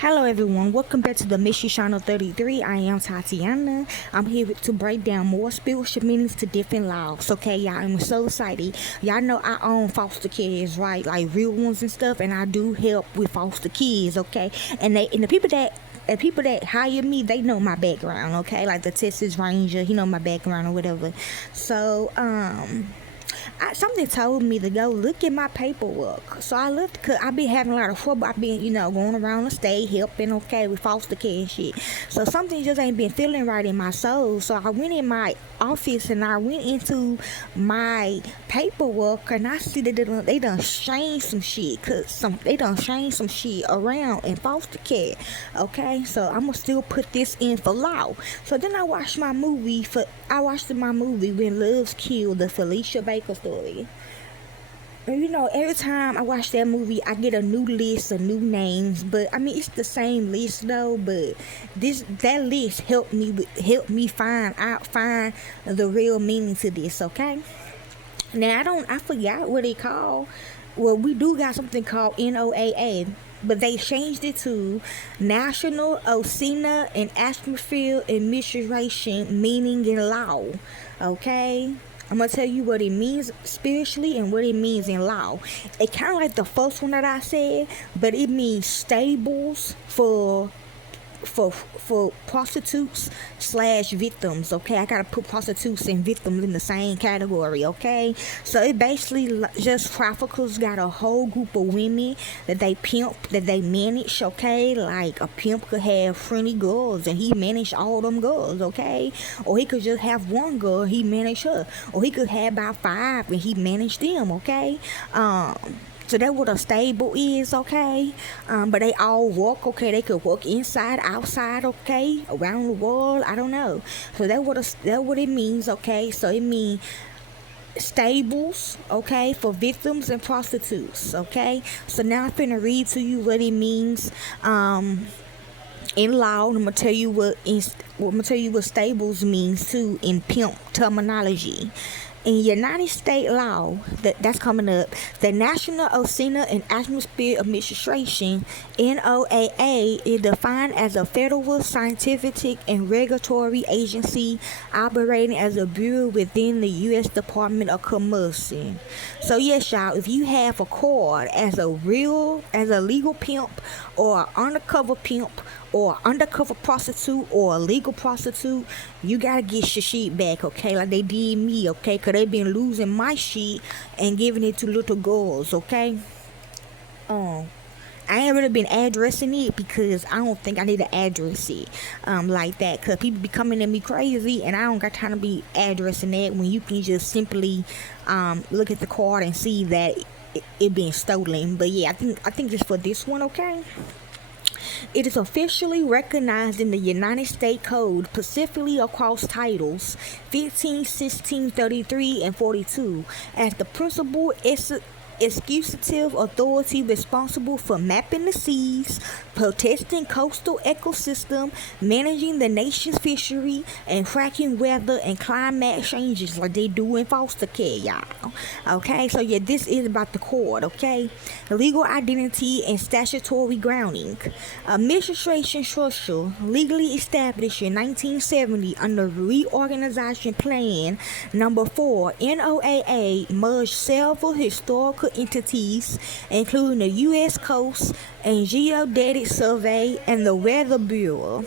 Hello everyone, welcome back to the Mystery Channel 33. I am Tatiana. I'm here to break down more spiritual meanings to different laws. Okay, y'all, I'm so excited. Y'all know I own foster kids, right? Like real ones and stuff, and I do help with foster kids, okay? And the people that hire me, they know my background, okay? Like the Texas Ranger, he know my background or whatever. So, something told me to go look at my paperwork. So I looked, cause I been having a lot of trouble. I've been, going around the state helping, okay, with foster care and shit. So something just ain't been feeling right in my soul. So I went in my office and I went into my paperwork and I see that they done changed some shit. They done changed some shit around in foster care. Okay, so I'm gonna still put this in for law. So then I watched my movie When Love's Killed, the Felicia Baker story. And every time I watch that movie, I get a new list of new names. But I mean, it's the same list though. But that list helped me find the real meaning to this. Okay. Now I forgot what it called. Well, we do got something called NOAA, but they changed it to National Oceanic and Atmosphere Administration Meaning in Law. Okay, I'm gonna tell you what it means spiritually and what it means in law. It kind of like the first one that I said, but it means stables for prostitutes slash victims. Okay, I gotta put prostitutes and victims in the same category. Okay, so it basically just traffickers got a whole group of women that they pimp, that they manage. Okay, like a pimp could have friendly girls and he managed all them girls. Okay, or he could just have one girl, he managed her, or he could have about 5 and he managed them. Okay, so that's what a stable is, okay? But they all work, okay? They could work inside, outside, okay? Around the world, I don't know. So that's what it means, okay? So it means stables, okay, for victims and prostitutes, okay? So now I'm finna read to you what it means in law. I'm gonna tell you what stables means too in pimp terminology. In United States law, that's coming up, the National Oceanic and Atmosphere Administration, NOAA, is defined as a federal scientific and regulatory agency operating as a bureau within the U.S. Department of Commerce. So yes, y'all, if you have a card as a legal pimp or undercover pimp or undercover prostitute or a legal prostitute, you gotta get your shit back, okay? Like they did me, okay? Cause they been losing my shit and giving it to little girls, okay? I ain't really been addressing it because I don't think I need to address it like that, cause people be coming at me crazy and I don't got time to be addressing that when you can just simply look at the card and see that it been stolen. But yeah, I think just for this one, okay? It is officially recognized in the United States Code, specifically across titles 15, 16, 33, and 42, as the principal executive authority responsible for mapping the seas, protecting coastal ecosystem, managing the nation's fishery, and tracking weather and climate changes like they do in foster care, y'all. Okay, so yeah, this is about the court, okay? Legal identity and statutory grounding. Administration structure legally established in 1970 under Reorganization Plan Number 4, NOAA merged several historical entities, including the U.S. Coast and Geodetic Survey and the Weather Bureau.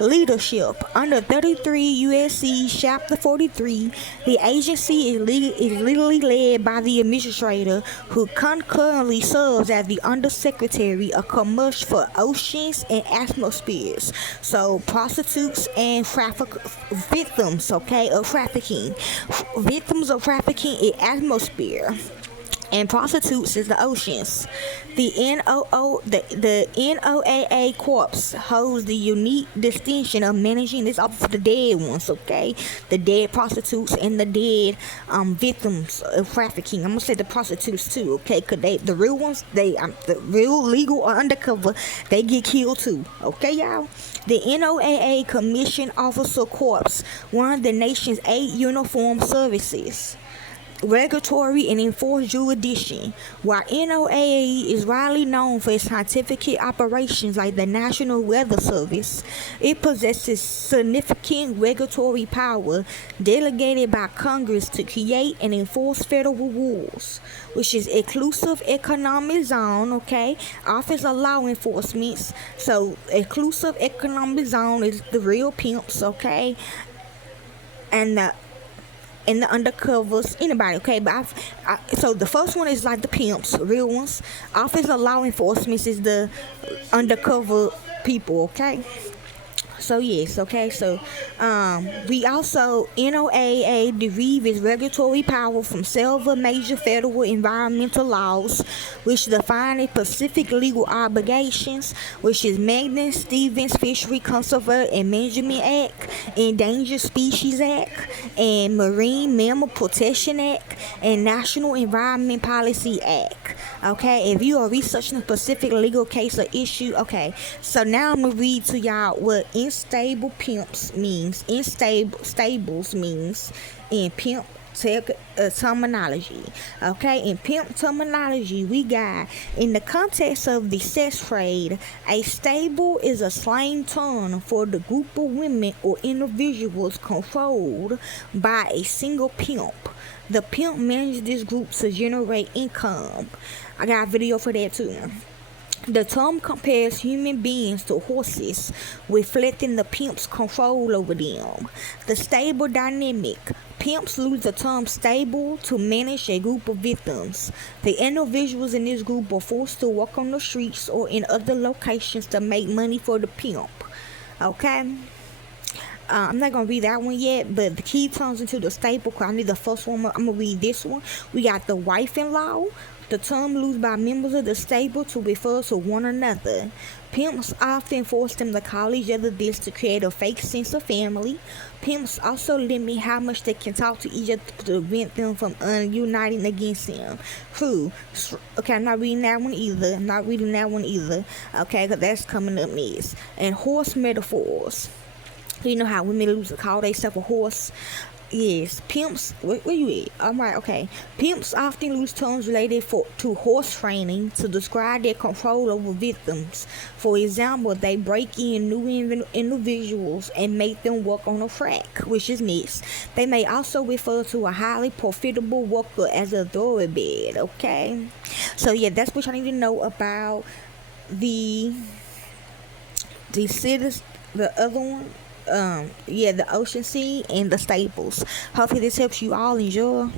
Leadership. Under 33 U.S.C. Chapter 43, the agency is legally led by the administrator, who concurrently serves as the Undersecretary of Commerce for Oceans and Atmospheres. So prostitutes and victims, okay, of trafficking. Victims of trafficking in atmosphere, and prostitutes is the oceans. The NOAA Corps holds the unique distinction of managing this off for the dead ones, okay? The dead prostitutes and the dead victims of trafficking. I'm gonna say the prostitutes too, okay? Cause the real ones, the real legal or undercover, they get killed too, okay, y'all? The NOAA Commission Officer Corps, one of the nation's 8 uniformed services. regulatory and enforced jurisdiction. While NOAA is widely known for its scientific operations like the National Weather Service, it possesses significant regulatory power delegated by Congress to create and enforce federal rules, which is exclusive economic zone, okay? Offers law enforcement. So exclusive economic zone is the real pimps, okay? And the undercovers, anybody, okay? But so the first one is like the pimps, real ones. Office of law enforcement is the undercover people, okay? So yes, okay. So we also NOAA derive its regulatory power from several major federal environmental laws, which define its specific legal obligations, which is Magnus-Stevens Fishery Conservation and Management Act, Endangered Species Act, and Marine Mammal Protection Act, and National Environment Policy Act. Okay, if you are researching a specific legal case or issue, okay. So now I'm gonna read to y'all what unstable pimps means, stables means in pimp terminology. Okay, in pimp terminology, we got in the context of the sex trade, a stable is a slang term for the group of women or individuals controlled by a single pimp. The pimp manages this group to generate income. I got a video for that too. The term compares human beings to horses, reflecting the pimp's control over them. The stable dynamic. Pimps use the term stable to manage a group of victims. The individuals in this group are forced to work on the streets or in other locations to make money for the pimp. Okay? I'm not going to read that one yet, but the key turns into the stable. I need the first one. I'm going to read this one. We got the wife-in-law. The term used by members of the stable to refer to one another. Pimps often force them to call each other this to create a fake sense of family. Pimps also limit how much they can talk to each other to prevent them from uniting against them. True. Okay, I'm not reading that one either. Okay, because that's coming up next. And horse metaphors. You know how women lose to call themselves a horse? Yes, pimps. Where you at? Alright, okay. Pimps often use terms related to horse training to describe their control over victims. For example, they break in new individuals and make them work on a track, which is next. They may also refer to a highly profitable worker as a thoroughbred. Okay, so yeah, that's what I need to know about the cities. The other one. The ocean sea and the staples. Hopefully this helps you all. Enjoy.